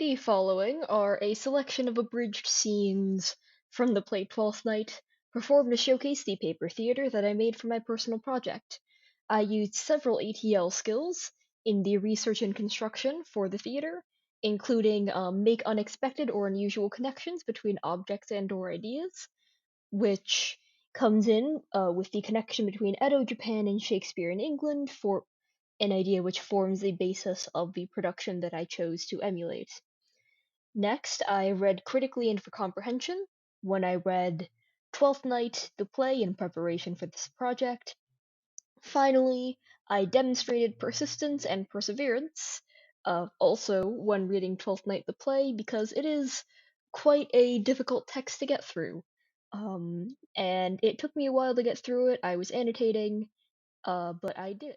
The following are a selection of abridged scenes from the play Twelfth Night, performed to showcase the paper theater that I made for my personal project. I used several ATL skills in the research and construction for the theater, including make unexpected or unusual connections between objects and/or ideas, which comes in with the connection between Edo Japan and Shakespeare in England for an idea which forms the basis of the production that I chose to emulate. Next, I read critically and for comprehension when I read Twelfth Night, the play, in preparation for this project. Finally, I demonstrated persistence and perseverance, also when reading Twelfth Night, the play, because it is quite a difficult text to get through. And it took me a while to get through it. I was annotating, but I did.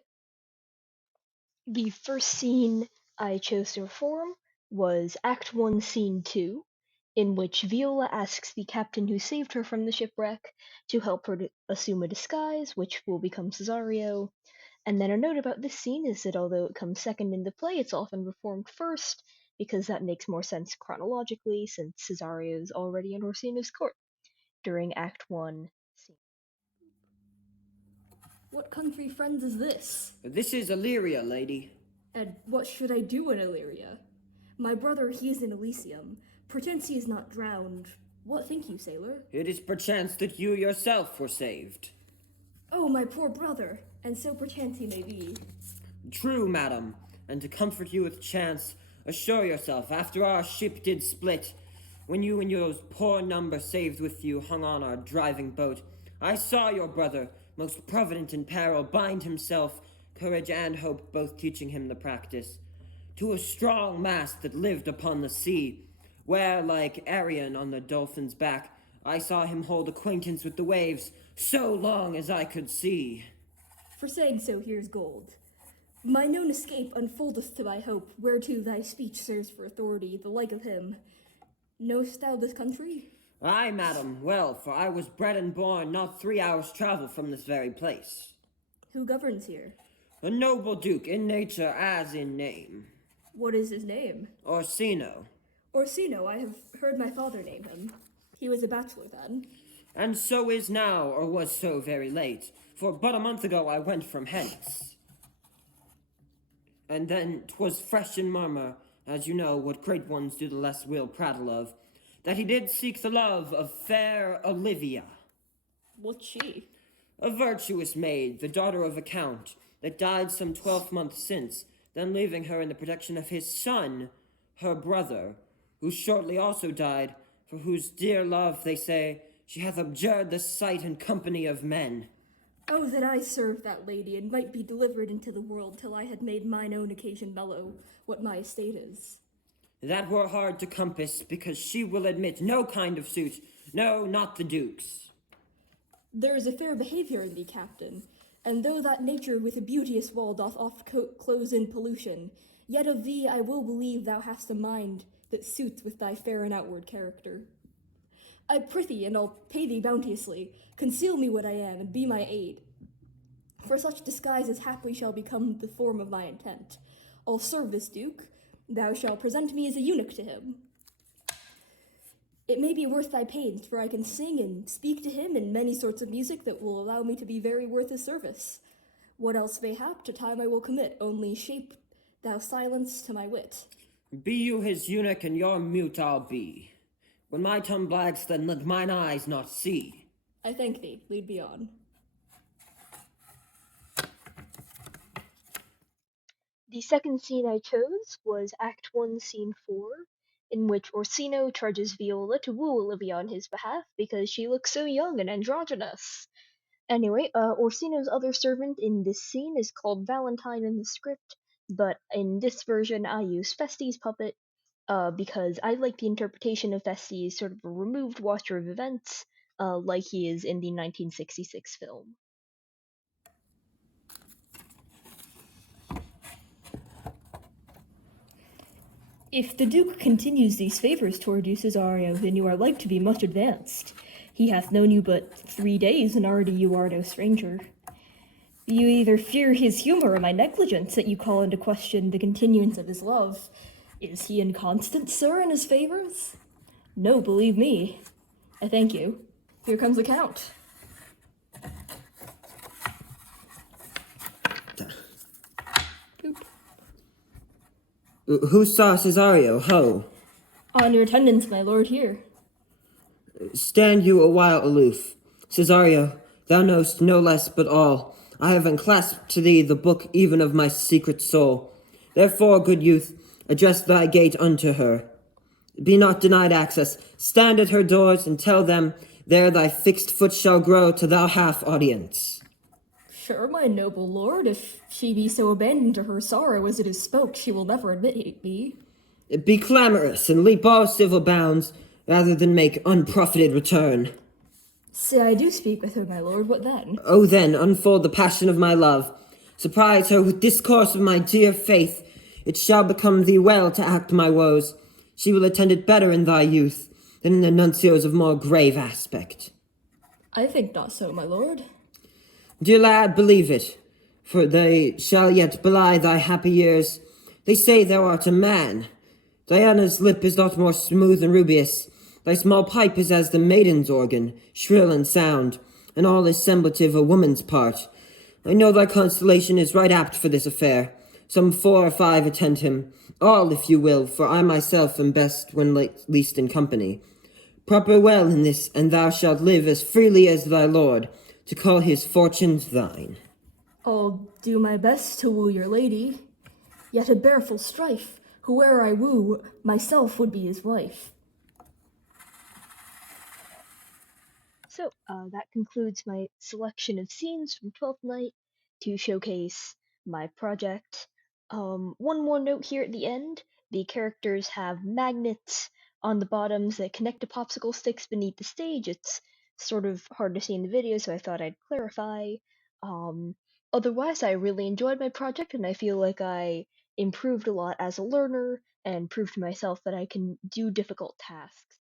The first scene I chose to perform was Act 1, Scene 2, in which Viola asks the captain who saved her from the shipwreck to help her to assume a disguise, which will become Cesario. And then a note about this scene is that although it comes second in the play, it's often performed first, because that makes more sense chronologically, since Cesario is already in Orsino's court during Act 1, Scene. What country, friends, is this? This is Illyria, lady. And what should I do in Illyria? My brother, he is in Elysium. Perchance he is not drowned. What think you, sailor? It is perchance that you yourself were saved. Oh, my poor brother, and so perchance he may be. True, madam, and to comfort you with chance, assure yourself, after our ship did split, when you and your poor number saved with you hung on our driving boat, I saw your brother, most provident in peril, bind himself, courage and hope both teaching him the practice, to a strong mast that lived upon the sea, where, like Arion on the dolphin's back, I saw him hold acquaintance with the waves, so long as I could see. For saying so, here's gold. My known escape unfoldeth to thy hope, whereto thy speech serves for authority, the like of him. Knowest thou this country? Aye, madam, well, for I was bred and born not 3 hours' travel from this very place. Who governs here? A noble duke, in nature as in name. What is his name? Orsino. Orsino, I have heard my father name him. He was a bachelor then. And so is now, or was so very late, for but a month ago I went from hence. And then 'twas fresh in murmur, as you know, what great ones do the less will prattle of, that he did seek the love of fair Olivia. What's she? A virtuous maid, the daughter of a count, that died some 12 months since, then leaving her in the protection of his son, her brother, who shortly also died, for whose dear love, they say, she hath abjured the sight and company of men. Oh, that I served that lady, and might be delivered into the world till I had made mine own occasion mellow what my estate is. That were hard to compass, because she will admit no kind of suit, no, not the duke's. There is a fair behaviour in thee, captain, and though that nature with a beauteous wall doth oft close in pollution, yet of thee I will believe thou hast a mind that suits with thy fair and outward character. I prithee, and I'll pay thee bounteously, conceal me what I am, and be my aid. For such disguise as haply shall become the form of my intent. I'll serve this duke, thou shalt present me as a eunuch to him. It may be worth thy pains, for I can sing and speak to him in many sorts of music that will allow me to be very worth his service. What else mayhap to time I will commit, only shape thou silence to my wit. Be you his eunuch, and your mute I'll be. When my tongue blags, then let mine eyes not see. I thank thee, lead me on. The second scene I chose was Act 1, Scene 4, in which Orsino charges Viola to woo Olivia on his behalf because she looks so young and androgynous. Anyway, Orsino's other servant in this scene is called Valentine in the script, but in this version I use Feste's puppet, because I like the interpretation of Feste as sort of a removed watcher of events, like he is in the 1966 film. If the Duke continues these favours toward you, Cesario, then you are like to be much advanced. He hath known you but 3 days, and already you are no stranger. You either fear his humour or my negligence that you call into question the continuance of his love. Is he inconstant, sir, in his favors? No, believe me. I thank you. Here comes the Count. Boop. Who saw Cesario? Ho! On your attendance, my lord, here. Stand you a while aloof. Cesario, thou knowst no less but all. I have unclasped to thee the book even of my secret soul. Therefore, good youth, address thy gate unto her. Be not denied access. Stand at her doors and tell them there thy fixed foot shall grow to thou half audience. Sure, my noble lord, if she be so abandoned to her sorrow as it is spoke, she will never admit me. Be clamorous and leap all civil bounds, rather than make unprofited return. Say I do speak with her, my lord, what then? Oh, then, unfold the passion of my love. Surprise her with discourse of my dear faith. It shall become thee well to act my woes. She will attend it better in thy youth than in the nuncios of more grave aspect. I think not so, my lord. Dear lad, believe it, for they shall yet belie thy happy years. They say thou art a man. Diana's lip is not more smooth and rubious. Thy small pipe is as the maiden's organ, shrill and sound, and all is semblative a woman's part. I know thy constellation is right apt for this affair. Some 4 or 5 attend him, all, if you will, for I myself am best when least in company. Proper well in this, and thou shalt live as freely as thy lord, to call his fortunes thine. I'll do my best to woo your lady, yet a bearful strife, whoe'er I woo, myself would be his wife. So, that concludes my selection of scenes from Twelfth Night to showcase my project. One more note here at the end. The characters have magnets on the bottoms that connect to popsicle sticks beneath the stage. It's sort of hard to see in the video, so I thought I'd clarify. Otherwise, I really enjoyed my project, and I feel like I improved a lot as a learner and proved to myself that I can do difficult tasks.